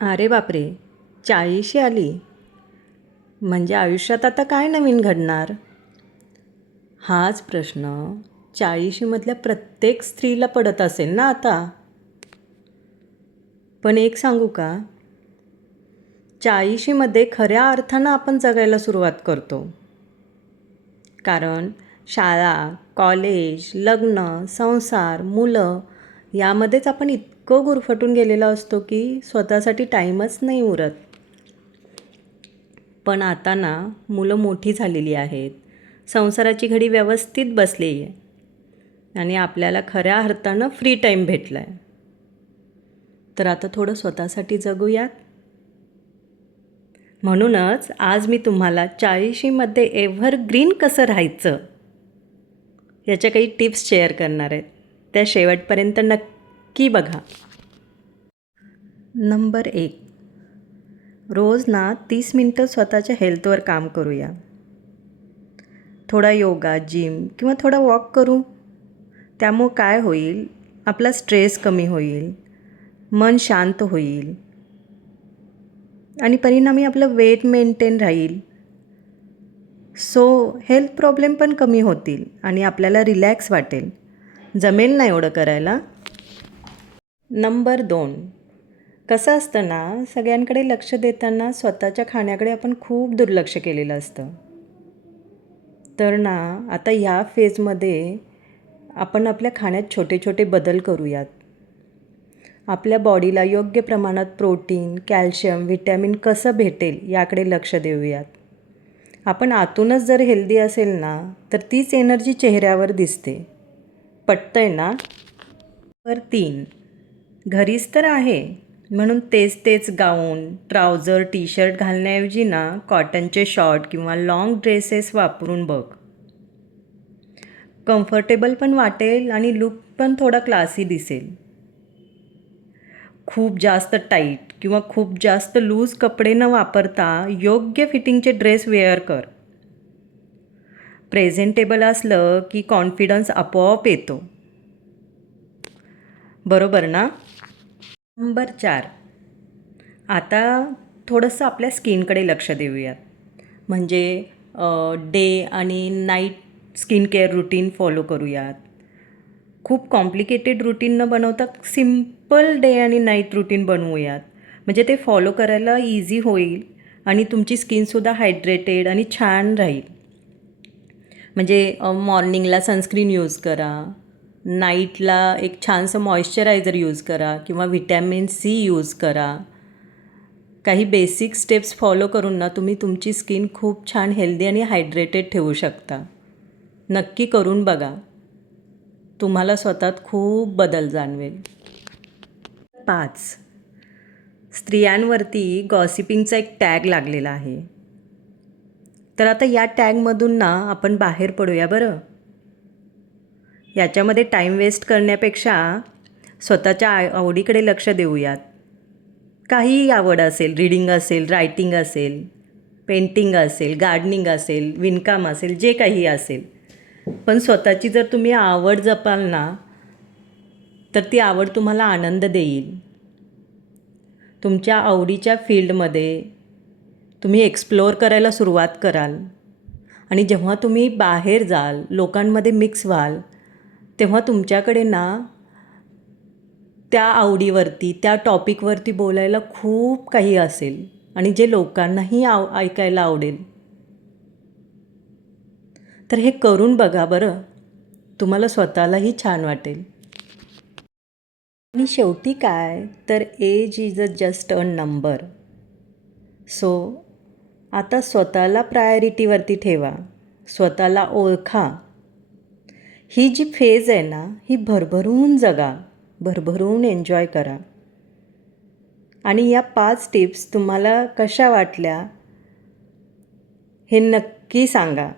अरे बापरे, 40शी आली म्हणजे आयुष्यात आता काय नवीन घडणार? हाच प्रश्न 40शीमधल्या प्रत्येक स्त्रीला पडत असेल ना आता. पण एक सांगू का, 40शीमध्ये खऱ्या अर्थानं आपण जगायला सुरुवात करतो. कारण शाळा, कॉलेज, लग्न, संसार, मुलं यामध्येच आपण इतकं गुरफटून गेलेलो असतो की स्वतःसाठी टाईमच नाही उरत. पण आता ना मुलं मोठी झालेली आहेत, संसाराची घडी व्यवस्थित बसली आहे आणि आपल्याला खऱ्या अर्थानं फ्री टाईम भेटला आहे. तर आता थोडं स्वतःसाठी जगूयात. म्हणूनच आज मी तुम्हाला 40शीमध्ये एव्हरग्रीन कसं राहायचं याच्या काही टिप्स शेअर करणार आहेत. त्या शेवटपर्यंत नक्की बघा. नंबर 1, रोज ना 30 मिनटं स्वतःच्या हेल्थवर काम करूया. थोडा योगा, जिम किंवा थोडा वॉक करू. त्यामुळं काय होईल, आपला स्ट्रेस कमी होईल, मन शांत होईल आणि परिणामी आपलं वेट मेंटेन राहील. सो हेल्थ प्रॉब्लेम पण कमी होतील आणि आपल्याला रिलॅक्स वाटेल. जमेल ना एवढं करायला? नंबर 2, कसं असतं ना, सगळ्यांकडे लक्ष देताना स्वतःच्या खाण्याकडे आपण खूप दुर्लक्ष केलेलं असतं. तर ना आता ह्या फेजमध्ये आपण आपल्या खाण्यात छोटे छोटे बदल करूयात. आपल्या बॉडीला योग्य प्रमाणात प्रोटीन, कॅल्शियम, व्हिटॅमिन कसं भेटेल याकडे लक्ष देऊयात. आपण आतूनच जर हेल्दी असेल ना, तर तीच एनर्जी चेहऱ्यावर दिसते. पटतंय ना? तर 3, घरीच तर आहे म्हणून तेच तेच गाऊन, ट्राउझर, टी शर्ट घालण्याऐवजी ना कॉटनचे शॉर्ट किंवा लाँग ड्रेसेस वापरून बघ. कम्फर्टेबल पण वाटेल आणि लुक पण थोडा क्लासी दिसेल. खूप जास्त टाईट किंवा खूप जास्त लूज कपडे न वापरता योग्य फिटिंगचे ड्रेस वेअर कर. प्रेझेंटेबल असलं की कॉन्फिडन्स आपोआप येतो. बरोबर ना? नंबर 4, आता थोडंसं आपल्या स्किनकडे लक्ष देऊयात. म्हणजे डे आणि night skin care routine follow करूयात. खूप कॉम्प्लिकेटेड रूटीन न बनवता सिम्पल डे आणि नाईट रूटीन बनवूयात. म्हणजे ते फॉलो करायला इझी होईल आणि तुमची स्किनसुद्धा हायड्रेटेड आणि छान राहील. म्हणजे मॉर्निंगला सनस्क्रीन यूज करा, नाईटला एक छानसं मॉइश्चरायझर यूज करा किंवा व्हिटॅमिन सी यूज करा. काही बेसिक स्टेप्स फॉलो करून ना तुम्ही तुमची स्किन खूप छान हेल्दी आणि हायड्रेटेड ठेवू शकता. नक्की करून बघा, तुम्हाला स्वतःत खूप बदल जाणवेल. 5, स्त्रियांवरती गॉसिपिंगचा एक टॅग लागलेला आहे. तर आता या टॅगमधून ना आपण बाहेर पडूया बरं. याच्यामध्ये टाईम वेस्ट करण्यापेक्षा स्वतःच्या आवडीकडे लक्ष देऊयात. काहीही आवड असेल, रीडिंग असेल, रायटिंग असेल, पेंटिंग असेल, गार्डनिंग असेल, विणकाम असेल, जे काही असेल. पण स्वतःची जर तुम्ही आवड जपाल ना, तर ती आवड तुम्हाला आनंद देईल. तुमच्या आवडीच्या फील्डमध्ये तुम्ही एक्सप्लोअर करायला सुरुवात कराल आणि जेव्हा तुम्ही बाहेर जाल, लोकांमध्ये मिक्स व्हाल, तेव्हा तुमच्याकडे ना त्या आवडीवरती, त्या टॉपिकवरती बोलायला खूप काही असेल आणि जे लोकांनाही ऐकायला आवडेल. तर हे करून बघा बरं, तुम्हाला स्वतःलाही छान वाटेल. आणि शेवटी काय, तर age is just a number. So आता स्वतःला प्रायोरिटीवरती ठेवा, स्वतःला ओळखा. ही जी फेज आहे ना, ही भरभरून जगा, भरभरून एन्जॉय करा. आणि या 5 टिप्स तुम्हाला कशा वाटल्या हे नक्की सांगा.